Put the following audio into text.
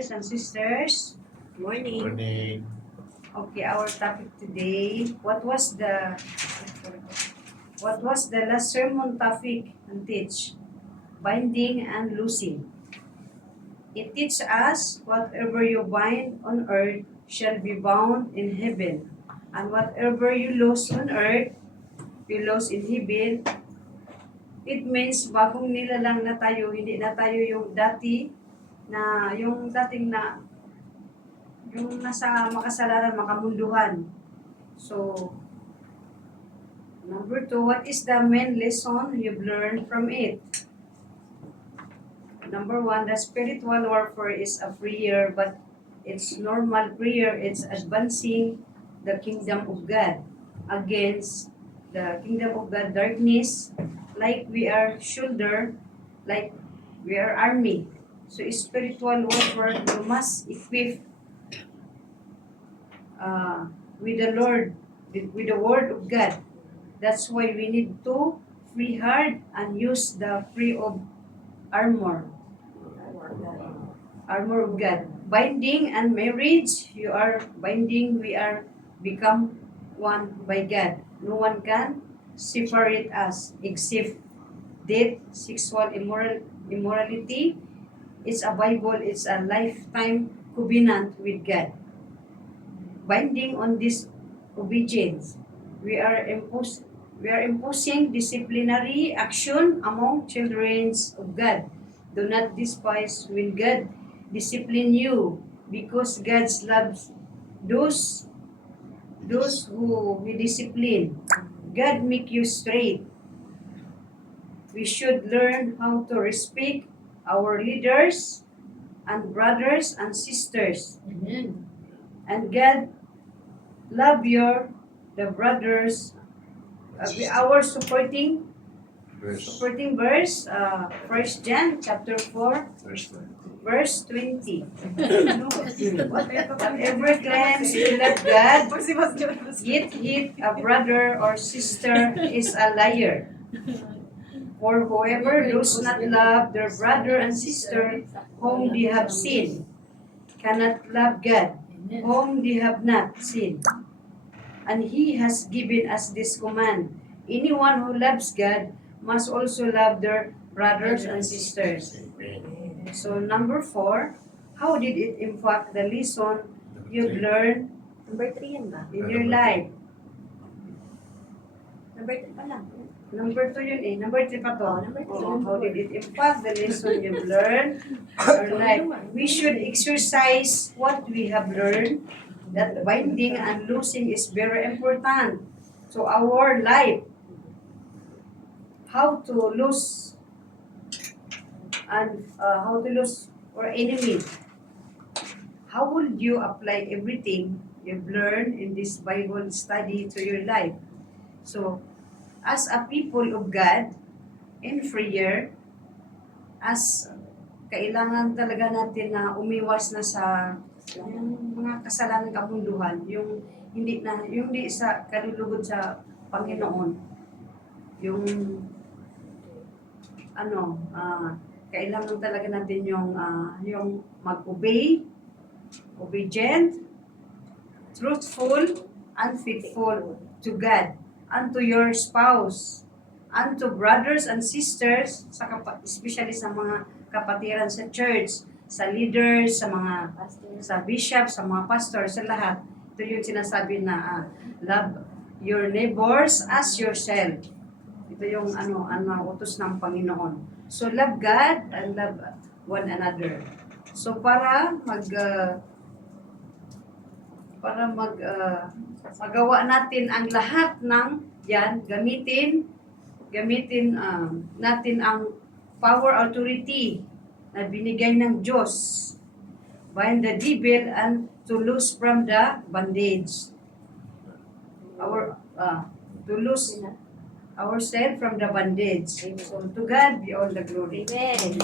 Brothers and sisters, Morning. Morning. okay, our topic today, what was the last sermon topic and teach? Binding and loosing. It teaches us whatever you bind on earth shall be bound in heaven, and whatever you loose on earth, you loose in heaven. It means bagong nilalang na tayo, hindi na tayo yung dati na yung dating na yung nasa makasalanan, makamunduhan. So, number 2, what is the main lesson you've learned from it? Number 1, the spiritual warfare is a prayer, but it's normal prayer. It's advancing the kingdom of God against the kingdom of God darkness, like we are shoulder, like we are army. So spiritual warfare, you must equip with the Lord, with the word of God. That's why we need to free hard and use the free of armor of God. Binding and marriage, you are binding, we are become one by God. No one can separate us except death, sexual immorality. It's a Bible, it's a lifetime covenant with God. Binding on disobedience, we are imposing disciplinary action among children of God. Do not despise when God discipline you, because God loves those who He discipline. God make you straight. We should learn how to respect our leaders and brothers and sisters. Amen. And God love the brothers. Our supporting verse, 1 John chapter 4, verse 20. Whatever claims to love God, yet hate a brother or sister is a liar. For whoever does not love their brother and sister whom they have seen, cannot love God, whom they have not seen. And He has given us this command: anyone who loves God must also love their brothers and sisters. So number 4, how did it impact the lesson you've learned Number 3 yan ba? in your life? Number 3 pa lang. Number 2 yun eh. Number 3 pa to. Oh, number 3. How did it impact the lesson you've learned in your life? We should exercise what we have learned, that binding and loosing is very important to our life. How to lose and how to lose our enemy. How would you apply everything you've learned in this Bible study to your life? So, as a people of God, in prayer, as kailangan talaga natin na umiwas na sa yung mga kasalanan kamunduhan, yung hindi sa kalulugod sa Panginoon, yung kailangan talaga natin yung mag-obey, obedient, truthful, and faithful to God, and to your spouse, and to brothers and sisters, especially sa mga kapatiran sa church, sa leaders, sa bishop, sa mga pastor, sa lahat. Ito yung sinasabi na love your neighbors as yourself. Ito yung utos ng Panginoon. So love God and love one another. So para magawa natin ang lahat ng yan, gamitin natin ang power, authority na binigay ng Diyos, bind the devil and to loose from the bondage. To loose ourselves from the bondage. So to God be all the glory. Amen.